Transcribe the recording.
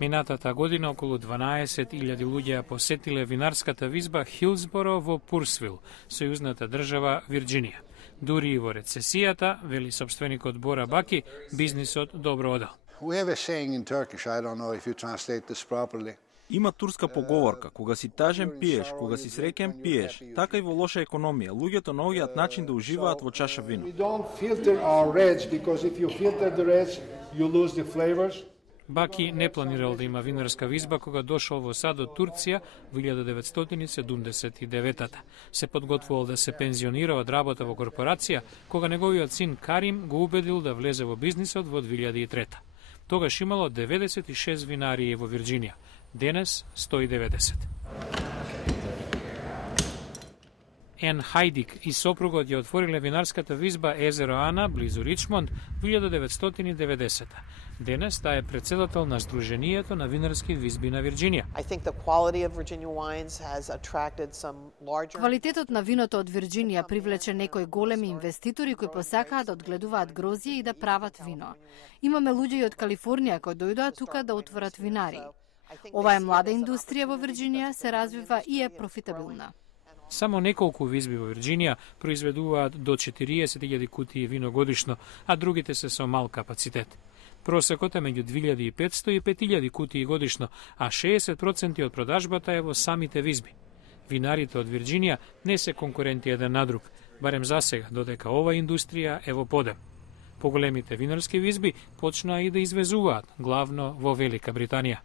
Минатата година околу 12.000 луѓе посетиле винарската визба Хилсборо во Пурсвил, сојузната држава Вирџинија. Дури и во рецесијата, вели собственикот Бора Баки, бизнисот добро одел. Има турска поговорка, кога си тажен пиеш, кога си среќен пиеш. Така и во лоша економија, луѓето наоѓаат начин да уживаат во чаша вино. Баки не планирал да има винарска визба кога дошол во САД од Турција во 1979. Се подготвувал да се пензионира од работа во корпорација, кога неговиот син Карим го убедил да влезе во бизнисот во 2003. Тогаш имало 96 винарии во Вирџинија, денес 190. Ен Хајдик и сопругот ја отвориле винарската визба Езеро Ана, близу Ричмонд, во 1990. Денес таа е председател на Сдруженијето на винарски визби на Вирџинија. Квалитетот на виното од Вирџинија привлече некои големи инвеститори кои посакаат да одгледуваат грозје и да прават вино. Имаме луѓе и од Калифорнија кои дојдоа тука да отворат винари. Ова е млада индустрија во Вирџинија, се развива и е профитабилна. Само неколку визби во Вирџинија произведуваат до 40.000 кутии вино годишно, а другите се со мал капацитет. Просекот е меѓу 2500 и 5000 кутии годишно, а 60% од продажбата е во самите визби. Винарите од Вирџинија не се конкуренти еден на друг, барем засега, додека ова индустрија е во подем. Поголемите винарски визби почнаа и да извезуваат, главно во Велика Британија.